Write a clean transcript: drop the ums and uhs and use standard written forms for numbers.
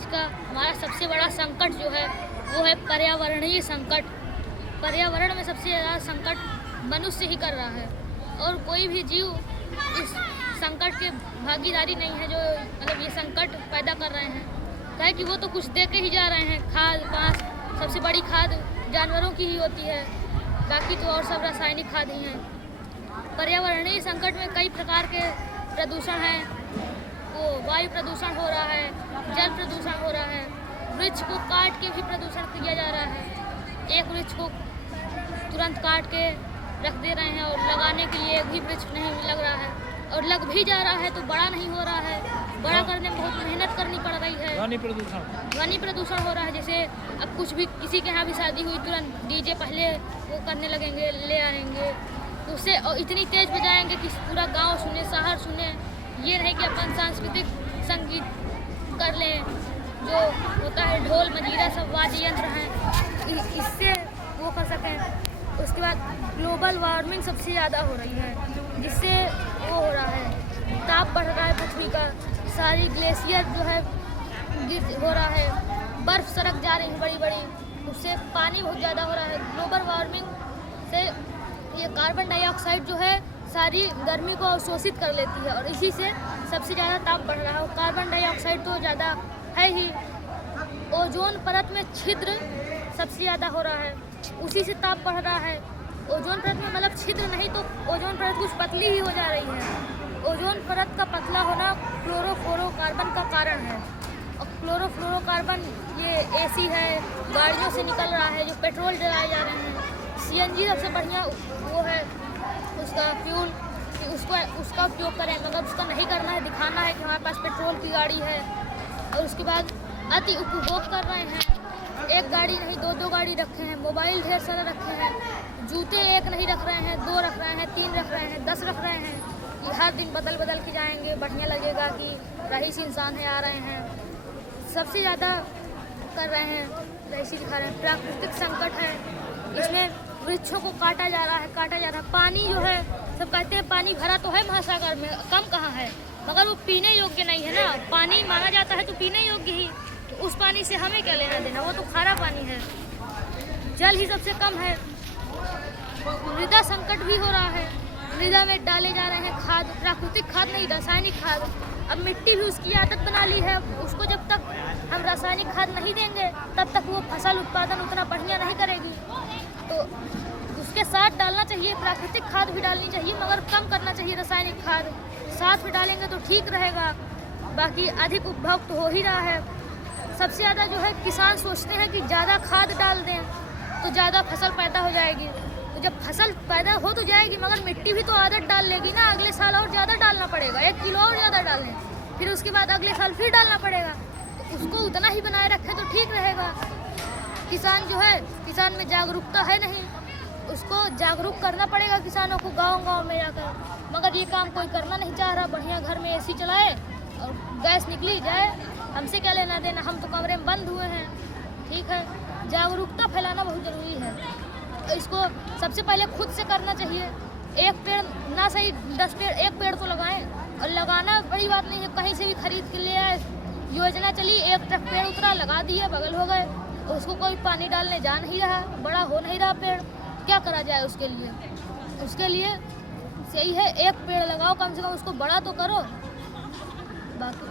आज का हमारा सबसे बड़ा संकट जो है वो है पर्यावरणीय संकट। पर्यावरण में सबसे ज़्यादा संकट मनुष्य ही कर रहा है और कोई भी जीव इस संकट के भागीदारी नहीं है, जो मतलब ये संकट पैदा कर रहे हैं। क्या कि वो तो कुछ दे के ही जा रहे हैं, खाद पास सबसे बड़ी खाद जानवरों की ही होती है, बाकी तो और सब रासायनिक खाद ही हैं। पर्यावरणीय संकट में कई प्रकार के प्रदूषण हैं, वो वायु प्रदूषण हो रहा है, जल प्रदूषण हो रहा है, वृक्ष को काट के भी प्रदूषण किया जा रहा है। एक वृक्ष को तुरंत काट के रख दे रहे हैं और लगाने के लिए एक भी वृक्ष नहीं लग रहा है, और लग भी जा रहा है तो बड़ा नहीं हो रहा है। बड़ा करने में बहुत मेहनत करनी पड़ रही है। ध्वनि प्रदूषण हो रहा है। जैसे अब कुछ भी किसी के यहाँ भी शादी हुई, तुरंत डीजे पहले वो करने लगेंगे, ले आएंगे, तो उससे इतनी तेज बजाएंगे कि पूरा गांव सुने, शहर सुने। ये नहीं कि अपन सांस्कृतिक संगीत कर लें, जो होता है ढोल मंजीरा सब वाद्य यंत्र हैं, इससे वो कर सकें। उसके बाद ग्लोबल वार्मिंग सबसे ज़्यादा हो रही है, जिससे वो हो रहा है, ताप बढ़ रहा है पृथ्वी का, सारी ग्लेशियर जो है हो रहा है, बर्फ़ सरक जा रही है बड़ी बड़ी, उससे पानी बहुत ज़्यादा हो रहा है। ग्लोबल वार्मिंग से ये कार्बन डाइऑक्साइड जो है सारी गर्मी को अवशोषित कर लेती है और इसी से सबसे ज़्यादा ताप बढ़ रहा है। और कार्बन डाइऑक्साइड तो ज़्यादा है ही, ओजोन परत में छिद्र सबसे ज़्यादा हो रहा है, उसी से ताप बढ़ रहा है। ओजोन परत में मतलब छिद्र नहीं तो ओजोन परत कुछ पतली ही हो जा रही है। ओजोन परत का पतला होना क्लोरोफ्लोरोकार्बन का कारण है, और क्लोरोफ्लोरोकार्बन ये एसी है, गाड़ियों से निकल रहा है, जो पेट्रोल जलाए जा रहे हैं। सीएनजी सबसे बढ़िया वो है उसका फ्यूल, कि उसका उपयोग करें, मगर उसका नहीं करना है, दिखाना है कि हमारे पास पेट्रोल की गाड़ी है। और उसके बाद अति उपभोग कर रहे हैं, एक गाड़ी नहीं दो दो गाड़ी रखे हैं, मोबाइल ढेर सारा रखे हैं, जूते एक नहीं रख रहे हैं, 2 रख रहे हैं, 3 रख रहे हैं, 10 रख रहे हैं, कि हर दिन बदल बदल के जाएंगे, बढ़िया लगेगा कि रईस इंसान है, आ रहे हैं। सबसे ज़्यादा कर रहे हैं, रईसी दिखा रहे हैं। प्राकृतिक संकट है, इसमें वृक्षों को काटा जा रहा है। पानी जो है सब कहते हैं पानी भरा तो है महासागर में, कम कहाँ है, मगर वो पीने योग्य नहीं है ना। पानी माना जाता है तो पीने योग्य ही, तो उस पानी से हमें क्या लेना देना, वो तो खारा पानी है। जल ही सबसे कम है। मृदा संकट भी हो रहा है, मृदा में डाले जा रहे हैं खाद, प्राकृतिक खाद नहीं रासायनिक खाद। अब मिट्टी भी उसकी आदत बना ली है, उसको जब तक हम रासायनिक खाद नहीं देंगे तब तक वो फसल उत्पादन उतना बढ़िया नहीं करेगी। तो उसके साथ डालना चाहिए, प्राकृतिक खाद भी डालनी चाहिए, मगर कम करना चाहिए रासायनिक खाद। साथ में डालेंगे तो ठीक रहेगा, बाकी अधिक उपभोग तो हो ही रहा है। सबसे ज़्यादा जो है किसान सोचते हैं कि ज़्यादा खाद डाल दें तो ज़्यादा फसल पैदा हो जाएगी। तो जब फसल पैदा हो तो जाएगी, मगर मिट्टी भी तो आदत डाल लेगी ना, अगले साल और ज़्यादा डालना पड़ेगा, 1 किलो और ज़्यादा डालें, फिर उसके बाद अगले साल फिर डालना पड़ेगा, तो उसको उतना ही बनाए रखें तो ठीक रहेगा। किसान जो है, किसान में जागरूकता है नहीं, उसको जागरूक करना पड़ेगा किसानों को गांव-गांव में जाकर, मगर ये काम कोई करना नहीं चाह रहा। बढ़िया घर में एसी चलाए और गैस निकली जाए, हमसे क्या लेना देना, हम तो कमरे में बंद हुए हैं। ठीक है, जागरूकता फैलाना बहुत ज़रूरी है, तो इसको सबसे पहले खुद से करना चाहिए। एक पेड़ ना सही 10 पेड़, एक पेड़ तो लगाएं, और लगाना बड़ी बात नहीं है, कहीं से भी खरीद के ले आए, योजना चली, एक ट्रक पेड़ उतरा, लगा दिया, बगल हो गए, उसको कोई पानी डालने जा नहीं रहा, बड़ा हो नहीं रहा पेड़, क्या करा जाए उसके लिए। उसके लिए सही है एक पेड़ लगाओ, कम से कम उसको बड़ा तो करो, बाकी